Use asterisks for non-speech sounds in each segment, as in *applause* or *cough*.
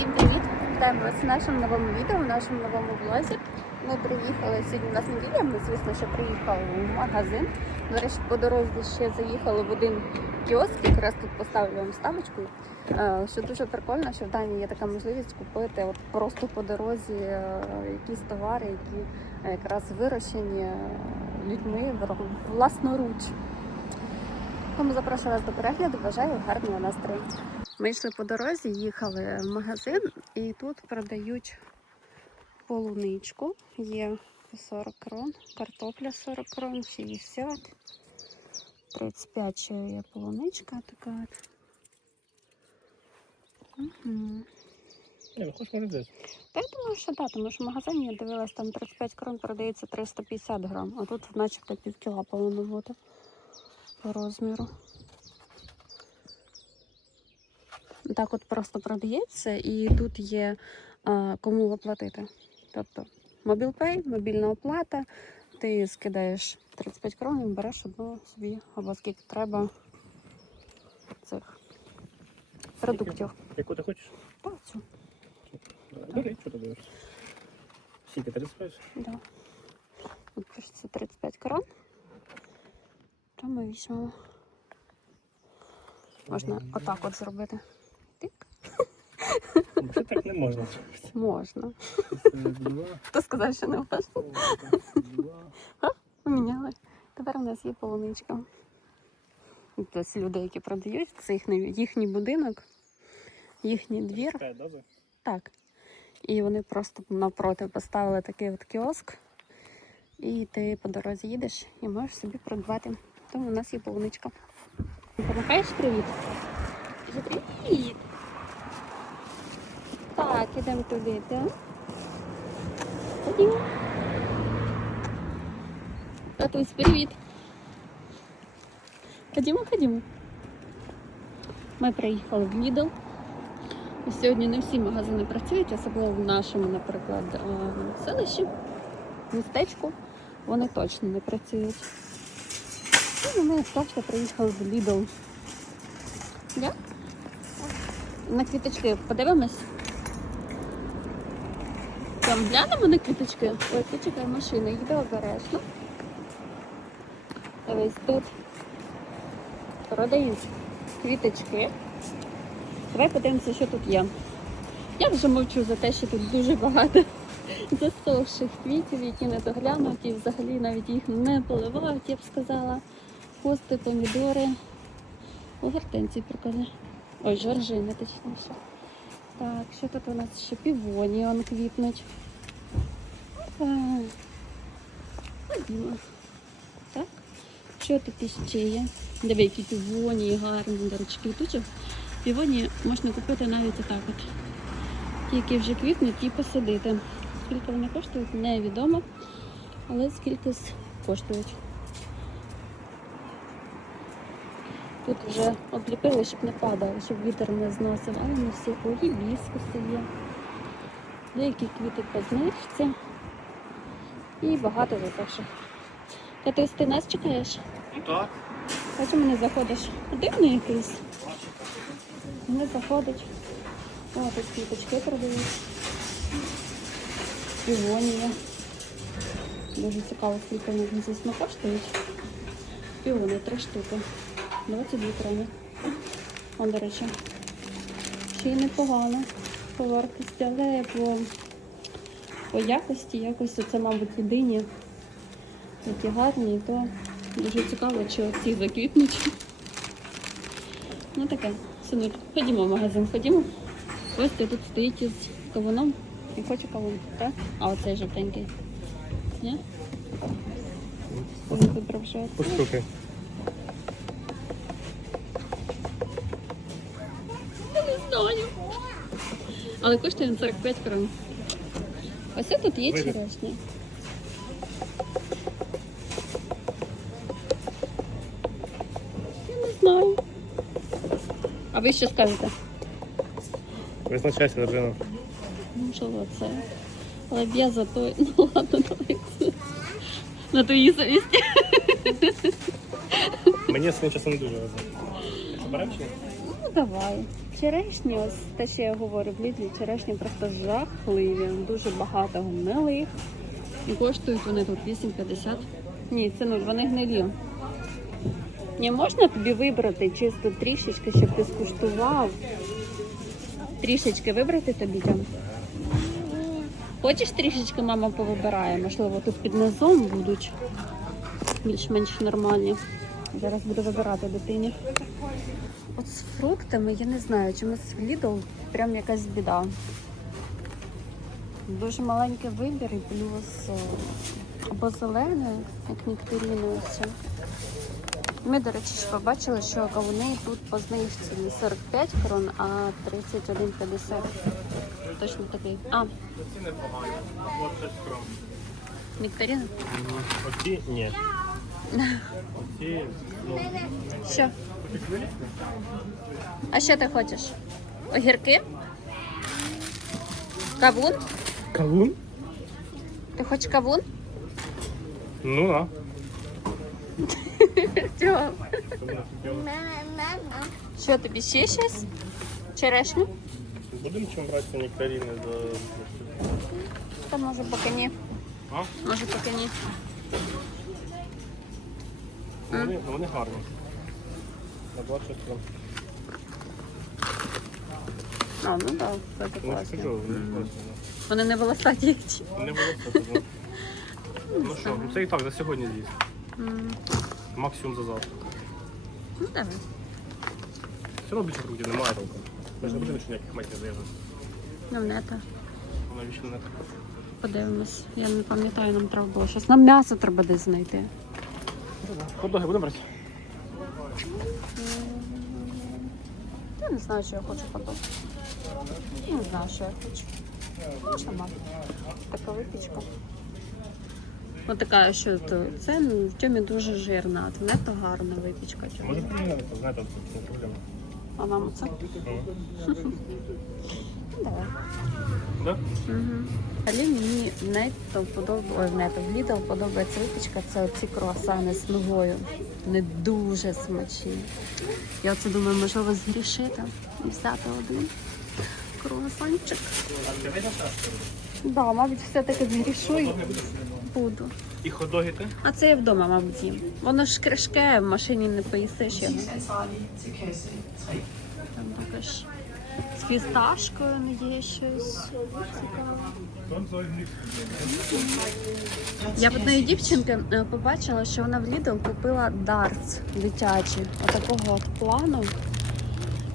Всім привіт! Вітаємо вас в нашому новому відео, в нашому новому влозі. Ми приїхали сьогодні у нас неділя, ми, звісно, що приїхали в магазин. До речі, по дорозі ще заїхали в один кіоск, якраз тут поставлю вам ставочку. Е, Що дуже прикольно, що в Данії є така можливість купити от просто по дорозі е, якісь товари, які якраз вирощені людьми вр- Тому запрошую вас до перегляду, бажаю гарного настрою. Ми йшли по дорозі, їхали в магазин, і тут продають полуничку. Є 40 крон, картопля 40 крон, 60, 35 ще є полуничка така. от. Угу. Може десь. Та я думаю, що так, тому що в магазині я дивилась, там 35 крон продається 350 грам, а тут начебто пів кіла повинно бути по розміру. Так от просто продається, і тут є а, кому оплатити. Тобто MobilePay, мобільна оплата, ти скидаєш 35 крон і береш одну собі або скільки треба цих продуктів. Яку ти хочеш? Та цю. Бери, що ти дивишся? Скільки 35? Да. От пишеться 35 крон. То ми візьмемо. Можна отак от зробити. Тик. Це так не можна зробити. Можна. Хто сказав, що не можна? Поміняли. Тепер у нас є полуничка. Тобто люди, які продають, це їхній, їхній будинок, їхній двір. Так. І вони просто навпроти поставили такий от кіоск. І ти по дорозі їдеш і можеш собі придбати. Тому у нас є полуничка. Помахаєш привіт? Привіт. Так, ідемо туди, так? Ходімо. Татусь, привіт. Ходімо, ходімо. Ми приїхали в. І Сьогодні не всі магазини працюють, особливо в нашому, наприклад, е, селищі, містечку. Вони точно не працюють. І ми завжди приїхали в Lidl. Я? На квіточки подивимось. Там глянемо на квіточки. Ой, почекай, машина їде обережно. Дивись, тут продають квіточки. Давай подивимося, що тут є. Я вже мовчу за те, що тут дуже багато *laughs* засохших квітів, які не доглянуті, і взагалі навіть їх не поливають, я б сказала. Кости, помідори. О, гортензії прикольні. Ой, жоржини точніше. Так, що тут у нас ще півоні он квітнуть. Ходімо. Так. Що тут іще є? Диви, які півоні гарні, речі, квітучі. Півоні можна купити навіть отак от. Ті, вже квітнуть, ті посадити. Скільки вони коштують, невідомо, але скільки коштують. Тут вже обліпили, щоб не падало, щоб вітер не зносив, але не всі гібіскуси є. Деякі квіти по знижці. І багато випавших. Та ти, ти нас чекаєш? Ну так. А чому не заходиш? Дивно якийсь. Не заходить. О, тут квіточки продають. Півонія. Дуже цікаво, скільки вони, звісно, коштують. Півони три штуки. 22 крони. О, до речі. Ще й непогано по але по, по якості якось це, мабуть, єдині. Такі гарні, і то дуже цікаво, чи оці заквітнуть. Ну таке, синуль. Ходімо в магазин, ходімо. Ось ти тут стоїть із кавуном і хоче кавун, так? А оцей жовтенький. Ні? Він вибрав вже По оцей. штуки. Я не знаю. Але коштує він 45 крон. Ось тут є Вийде. черешня. Я не знаю. А ви що скажете? Визначайся, дружина. Можливо, це. Але б я за то. Ну ладно, давай. це. На твоїй совісті. Мені своїм часом не дуже везе. Беремо чи ні? Ну, давай. Черешні, ось те, що я говорю, в Лідлі черешні просто жахливі. Дуже багато гнилих. І коштують вони тут 8,50. Ні, це нуль, вони гнилі. Не можна тобі вибрати чисто трішечки, щоб ти скуштував. Трішечки вибрати тобі там. Хочеш трішечки мама повибирає? Можливо, тут під низом будуть більш-менш нормальні. Зараз буду вибирати дитині. От з фруктами я не знаю, чомусь в Lidl прям якась біда. Дуже маленький вибір і плюс е, або зелене, як нектаріни ось. Ми, до речі, ж побачили, що кавуни тут по знижці не 45 крон, а 31,50. Точно такий. А, Ці непогані. От нектаріни? Оці ні. Що? А що ти хочеш? Огірки? Кавун? Кавун? Ти хочеш кавун? Ну, да. Чого? Що тобі ще щось? Черешню? Будемо чим брати нектаріни за... Та може поки ні. А? Може поки ні. Ну, Вони, ну, вони гарні. На 26 крон. А, ну так, да, це Ну, класно. скажу, вони класні. Вони не волосаті. да. Не було ну. *laughs* Ну що, ну це і так, за сьогодні з'їсти. М, Максимум за завтра. Ну давай. Все одно більше фруктів немає толком. Ми ж не будемо ще ніяких метів заїжджати. Ну не та. Навіщо не так? Подивимось. Я не пам'ятаю, нам треба було щось. Нам м'ясо треба десь знайти. Хот-доги будемо брати? Я не знаю, що я хочу потім. Я не знаю, що я хочу. Можна мати. Така випічка. Ось така, що то це ну, в тьомі дуже жирна, а не то гарна випічка. Тьомі. Може поміняти, знаєте, це не проблема. А нам це? Мгм. Давай. Да? Угу. Але мені не то подобається, ой, не то в Lidl подобається випічка, це оці круасани з ногою. Вони дуже смачні. Я оце думаю, можливо, згрішити і взяти один круасанчик. Да, мабуть, все-таки згрішу і буду. І хот-доги? А це я вдома, мабуть, їм. Воно ж кришке, в машині не поїсиш його. Там також з фісташкою не є щось. Я в одної дівчинки е, побачила, що вона в Lidl купила дартс дитячий, отакого от плану.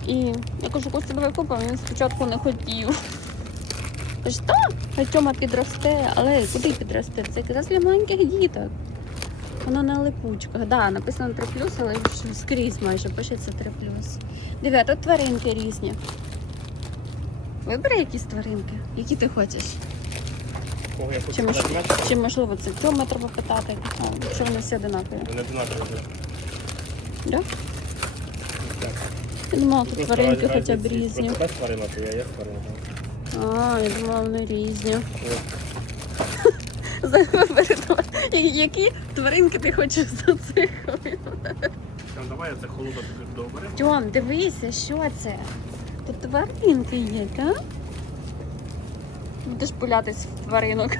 І я кажу, Костя, давай купимо. Він спочатку не хотів. Каже, так, Тьома підросте, але куди підросте? Це якраз для маленьких діток. Воно на липучках. Так, да, написано 3 але скрізь майже пишеться 3 Диви, а тут тваринки різні. Вибери якісь тваринки, які ти хочеш. Кого я хочу Чи, мож... м'яч? Чи можливо це Тьома треба питати, якщо вони всі одинакові. Вони одинакові. вже. Да? Так. Я думала, тут Просто тваринки раз- хоча б разниці. різні. Просто без тварина, то я є тварина. А, я думала, вони різні. *laughs* Я- Які тваринки ти хочеш за цих? Там давай я це холодно добре. Тьом, дивися, що це? Тут тваринки є, так? Будеш пулятись в тваринок.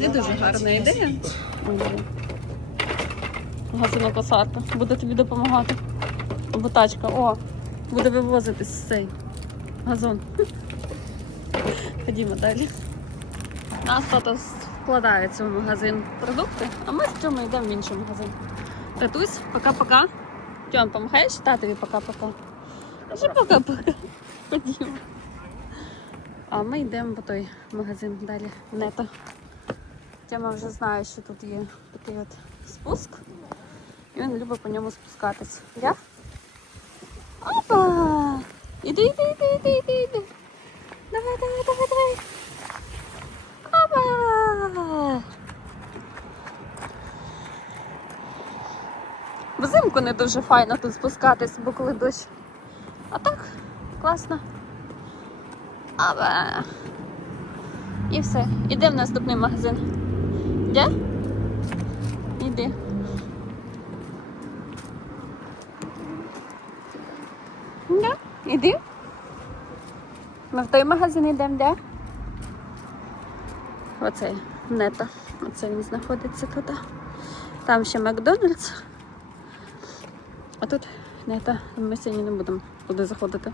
Не дуже гарна ідея. Газина посадка. Буде тобі допомагати. Або тачка. О, буде вивозитись цей газон. Ходімо далі. Нас тато складає в цьому магазин продукти, а ми з цьому йдемо в інший магазин. Татусь, пока-пока. Тьом, помахаєш татові пока-пока? Кажи пока-пока. Ходімо. А ми йдемо по той магазин далі в нето. Тьома вже знає, що тут є такий от спуск. І він любить по ньому спускатись. Я? Опа! Іди, іди, іди, іди, іди, іди. Давай, давай, давай, давай. Опа! Взимку не дуже файно тут спускатись, бо коли дощ. А так, класно. Опа! І все. Іде в наступний магазин. Де? Іди. Іди. Ми в той магазин йдемо, де? Оцей нето. Оце він знаходиться тут. Там ще Макдональдс. А тут нето. Ми сьогодні не будемо туди заходити.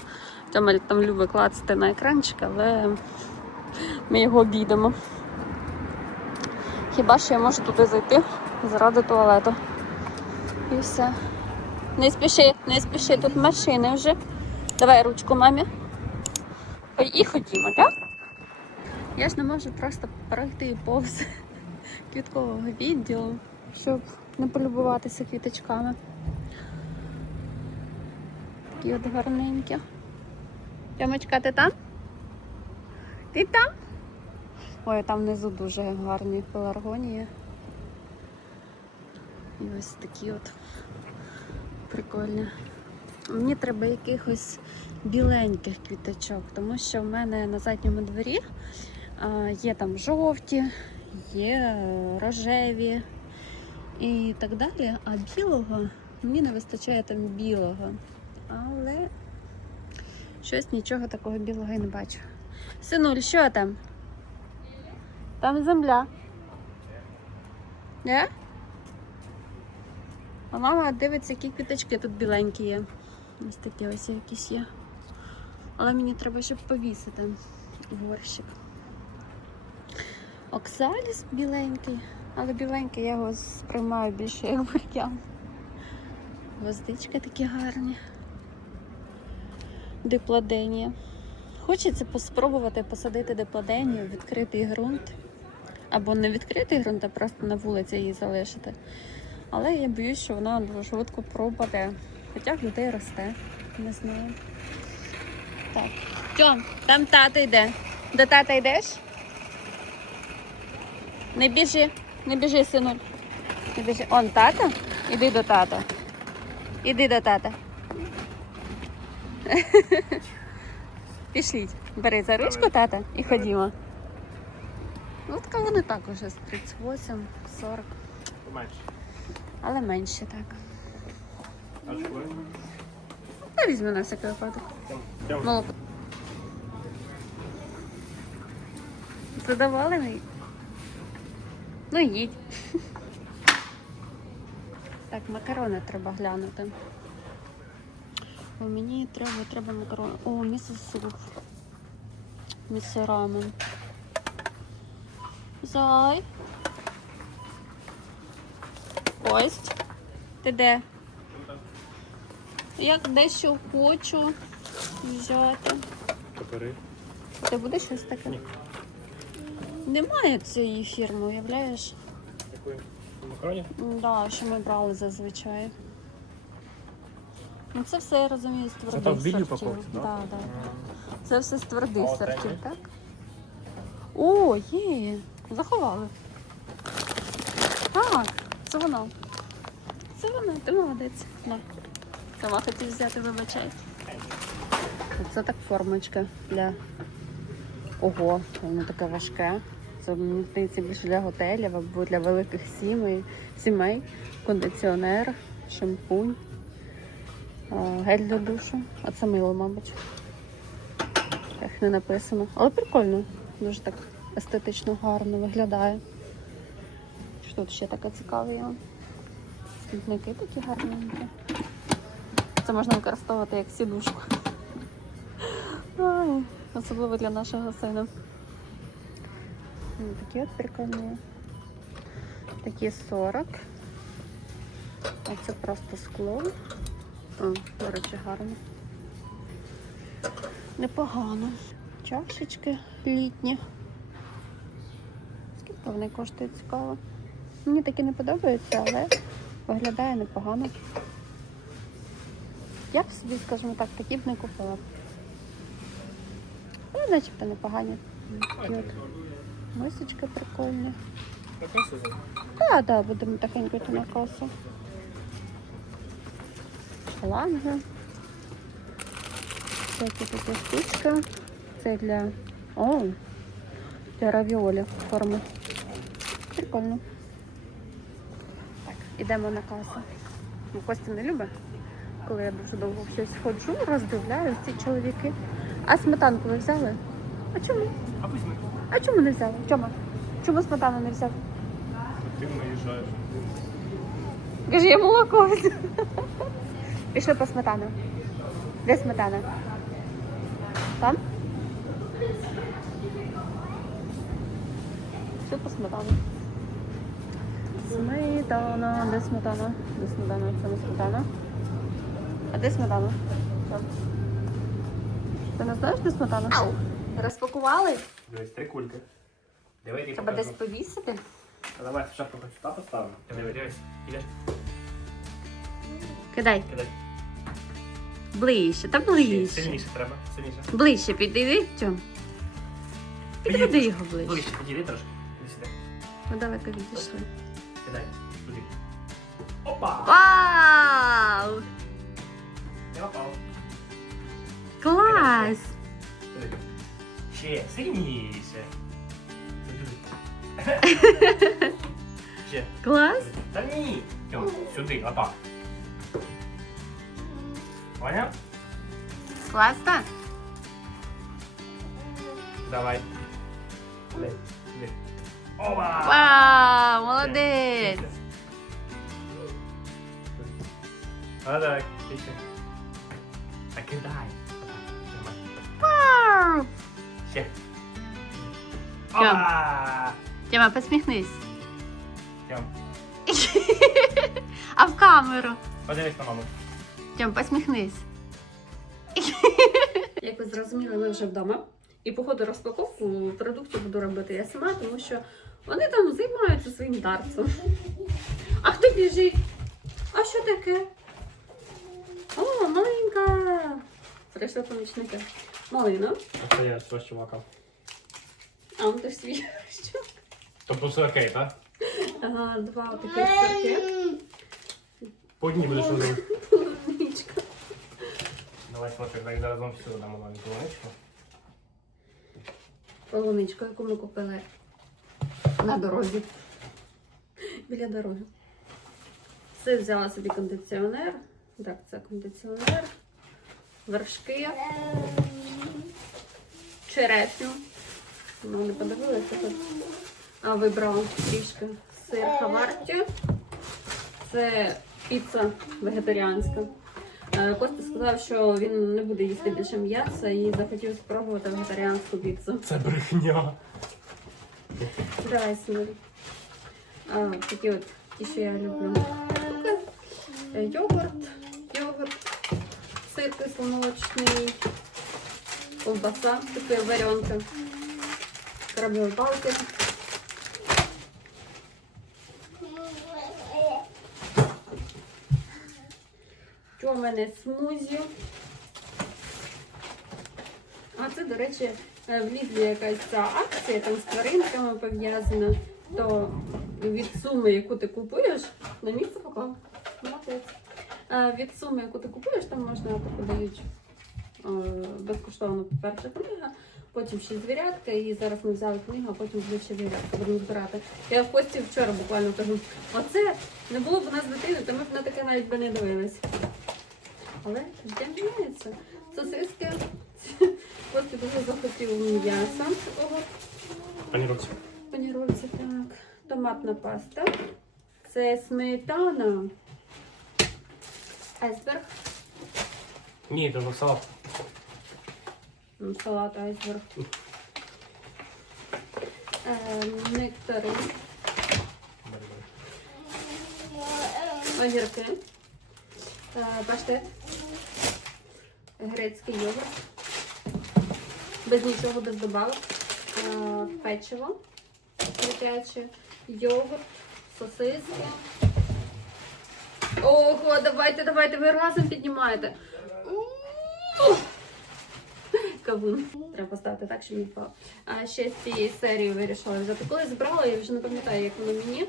Тьомель там любить клацати на екранчик, але ми його обійдемо. Хіба що я можу туди зайти заради туалету. І все. Не спіши, не спіши, тут машини вже. Давай ручку мамі. І ходімо, так? Я ж не можу просто пройти повз квіткового відділу, щоб не полюбуватися квіточками. Такі от гарненькі. Тьомочка, ти там? Ти там? Ой, там внизу дуже гарні пеларгонії. І ось такі от прикольні. Мені треба якихось біленьких квіточок, тому що в мене на задньому дворі є там жовті, є рожеві і так далі. А білого мені не вистачає там білого. Але щось нічого такого білого і не бачу. Синуль, що там? Там земля. Не? А мама дивиться, які квіточки тут біленькі є. Ось такі ось якісь є. Але мені треба, щоб повісити горщик. Оксаліс біленький, але біленький я його сприймаю більше як бур'ян. Гвоздички такі гарні. Диплоденія. Хочеться поспробувати посадити диплоденію в відкритий ґрунт. Або не відкритий ґрунт, а просто на вулиці її залишити. Але я боюсь, що вона дуже швидко пропаде. Хоча в людей росте. Не знаю. Так. Тьом, там тато йде. До тата йдеш? Не біжи, не біжи, синуль. Не біжи. Он тата? Іди до тата. Іди до тата. *laughs* Пішліть. Бери за ручку тата і ходімо. Ну, така вони так уже з 38, 40, Поменше. але менше так. А що? Ну, візьми на всякий випадок. Молоко. Задоволений? Ну їдь. *laughs* Так, макарони треба глянути. Бо мені треба, треба макарони. О, місо суп. Місо рамен. Зай. Ось. Ти де? Я дещо хочу взяти. Топори. Ти будеш щось таке? Ні. Немає цієї фірми, уявляєш? Якої? Макароні? М, Да, що ми брали зазвичай. Ну це все я розумію з твердих там в білій сортів. упаковці, да? Да, да. Це все з твердих А сортів, так? О, є. Заховали. Так, це воно. Це воно, ти молодець. Да. Сама хотів взяти, вибачай. Це так формочка для. Ого, воно таке важке. Це мені здається більше для готелів або для великих сімей, сімей, кондиціонер, шампунь, гель для душу. А це мило, мабуть. Так не написано. Але прикольно, дуже так естетично гарно виглядає. Що тут ще таке цікаве є? Смітники такі гарненькі. Це можна використовувати як сідушку. Особливо для нашого сина. Такі от прикольні. Такі 40. А це просто скло. О, до речі, гарно. Непогано. Чашечки літні. Скільки вони коштують цікаво? Мені такі не подобаються, але виглядає непогано. Я б собі, скажімо так, такі б не купила. Ну, начебто непогані. От мисочки прикольні. Так, так, будемо тихенько йти на касу. Шланги. Всякі такі штучки. Це для. О! Для равіолі форми. Прикольно. Так, ідемо на касу. Ну, Костя не любить коли я дуже довго в щось ходжу, роздивляю ці чоловіки. А сметанку ви взяли? А чому? А пусть ми. А чому не взяли? Чому? Чому сметану не взяв? Ти наїжджаєш. Каже, я молоко. Пішли по сметану. Де сметана? Там? Пішли по сметану. Сметана, де сметана? Де сметана? Це не сметана. А де сметана? Там. Ти не знаєш, де сметана? Розпакували? Дивись, три кульки. Давай я Треба десь повісити. А давай спочатку сюди поставимо. Дивись, дивись. Ідеш, Кидай. кидай. Ближче, та ближче. Сильніше треба, сильніше. Ближче підійди. Підведи його ближче. Ближче, підійди трошки. Іди сюди. Ми далеко відійшли. Кидай. Туди. Опа! Вау! Не попав. Клас! Туди. Ще сильніше. *laughs* Ще. Клас! Та ні. Тьом, сюди, отак. Поняв? Класно? Давай. Сюди. Опа! Вау! Молодець! А так, ще. А кидай. Вау! Ще. Тьом. Опа! Тьома, посміхнись. Тьом, *laughs* А в камеру. подивись на маму. Тьом, посміхнись. Як ви зрозуміли, ми вже вдома. І по ходу розпаковку продуктів буду робити я сама, тому що вони там займаються своїм дарцем. А хто біжить? А що таке? О, маленька! Прийшла помічника. Малина. Це я з чуваком. А ну ти ж свій. *laughs* Тобто все окей, так? Ага, два таких сирки. По одній будеш робити. Полуничка. Давай, смотри, так зараз вам всю дамо маленьку луничку. Полуничку, яку ми купили на дорозі. Біля дороги. Це взяла собі кондиціонер. Так, це кондиціонер, вершки, черешню. Ну, не подивилася тут. А вибрала трішки сир хаварті. Це піца вегетаріанська. Е, Костя сказав, що він не буде їсти більше м'яса і захотів спробувати вегетаріанську піцу. Це брехня. Давай смотри. А, такі от ті, що я люблю. Е, Йогурт, йогурт, сир кисломолочний, ковбаса, такі варенки, крабові палки. Що в мене смузі. А це, до речі, е, в Лідлі якась ця акція там з тваринками пов'язана, то від суми, яку ти купуєш, на місце поклав. Молодець. Е, Від суми, яку ти купуєш, там можна подають е, безкоштовно перша книга, потім ще звірятка, і зараз ми взяли книгу, а потім буде ще звірятка, будемо збирати. Я в пості вчора буквально кажу, оце не було б у нас дитини, то ми б на таке навіть би не дивились. Але життя міняється. Сосиски. Костя дуже захотів м'яса такого. Паніруйся. Так. Томатна паста. Це сметана. Айсберг. Ні, це салат. Салат айсберг. Е, нектарин. Огірки. Е, паштет. Грецький йогурт. Без нічого, без добавок. Е, печиво дитяче, йогурт, сосиски. Ого, давайте, давайте, ви разом піднімаєте. Кавун. Треба поставити так, щоб не впав. А ще з цієї серії вирішила взяти. Коли збрала, я вже не пам'ятаю, як воно мені.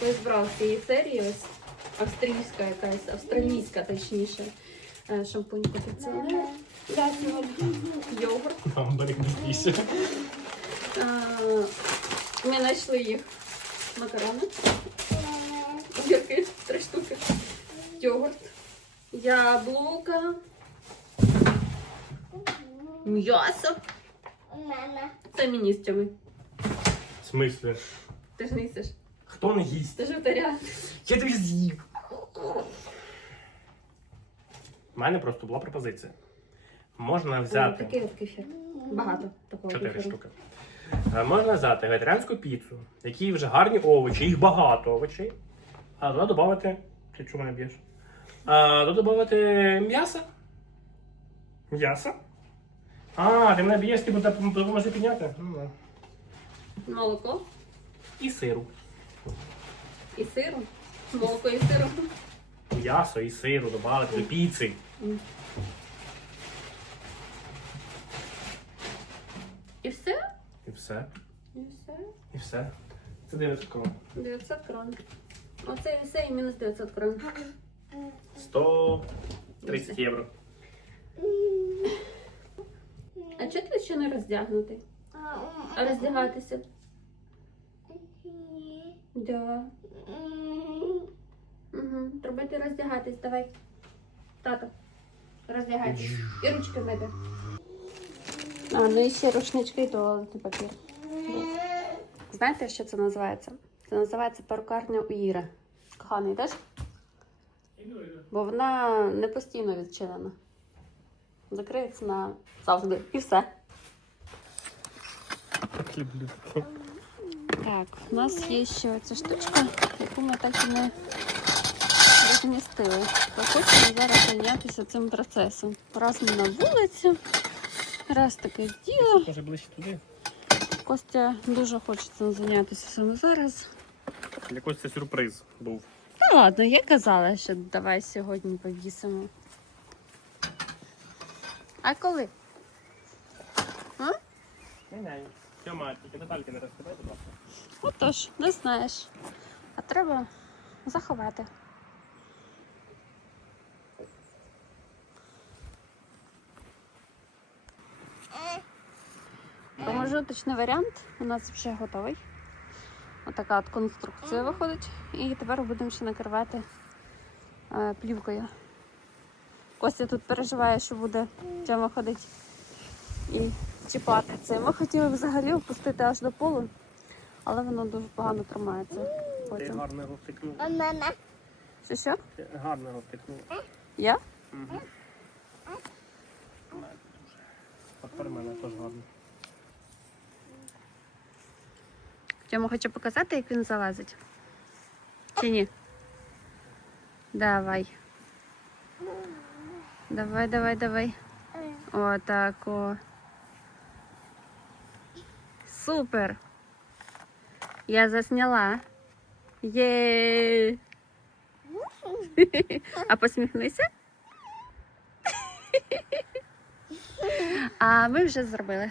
Коли збрала з цієї серії, ось австрійська якась, австралійська точніше. Е, Шампунь кондиціонер. Да, сьогодні. Йогурт. Там берег не бійся. А, Ми знайшли їх макарони. Огірки, три штуки. Йогурт. яблука, м'ясо. Це мені. В смислі? Ти ж не їсиш. Хто не їсть? Ти ж вегетаріан. Я тобі з'їв. У мене просто була пропозиція. Можна взяти Такий от кефір. Багато такого чотири кефіру. штуки. Е, Можна взяти вегетаріанську піцу, в якій вже гарні овочі, їх багато овочей. А туди додати. Ти чого не б'єш? А туди додати м'ясо. М'ясо? А, ти мене б'єш, ти допоможи підняти? Ну. Молоко І сиру. і сиру. Молоко і сиру. М'ясо і сиру додати до піци. І все? І все. І все. І все. Це 900 крон. 900 крон. Оце і все і мінус 900 крон. 130 євро. А чого ти ще не роздягнутий? А роздягатися? Да. Угу. Робити роздягатись, давай. Тато. Роздягайся. І ручки мити. А, ну і ще рушнички і туалетний папір. Знаєте, що це називається? Це називається перукарня у Іри. Коханий, йдеш? Бо вона не постійно відчинена. Закриється на завжди. І все. Так, у нас є ще ця штучка, яку ми так і не розмістили. То хочемо зараз зайнятися цим процесом. Раз ми на вулиці, раз таке діло. Може ближче туди? Костя дуже хоче цим зайнятися саме зараз. Якось це сюрприз був. Та ладно, я казала, що давай сьогодні повісимо. А коли? А? Не знаю. Тьома, тільки детальки не розкидай, будь ласка. Отож, не знаєш. А треба заховати. Промежуточний варіант у нас вже готовий. Отака от конструкція виходить. І тепер будемо ще накривати е, плівкою. Костя тут переживає, що буде Тьома ходить і чіпати це. Ми хотіли взагалі опустити аж до полу, але воно дуже погано тримається. Ти гарно його втикнув. Що що? Ти гарно його втикнув. Я? Угу. Тепер мене теж гарно. Тьома хоче показати, як він залазить. Чи ні? Давай. Давай, давай, давай. Отак о. Супер. Я засняла. Є. А посміхнися. А ми вже зробили.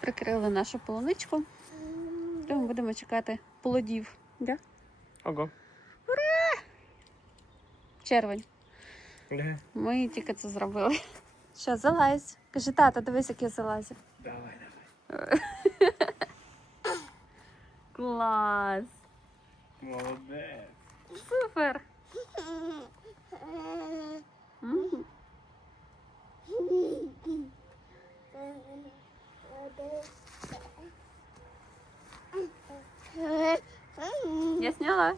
Прикрили нашу полуничку. Прямо будемо чекати плодів. Да? Ого. Ура! Червень. Да. Ми тільки це зробили. Що, залазь. Кажи, тата, дивись, як я залазю. Давай, *laughs* давай. Клас. Молодець. Супер. М? Я сняла.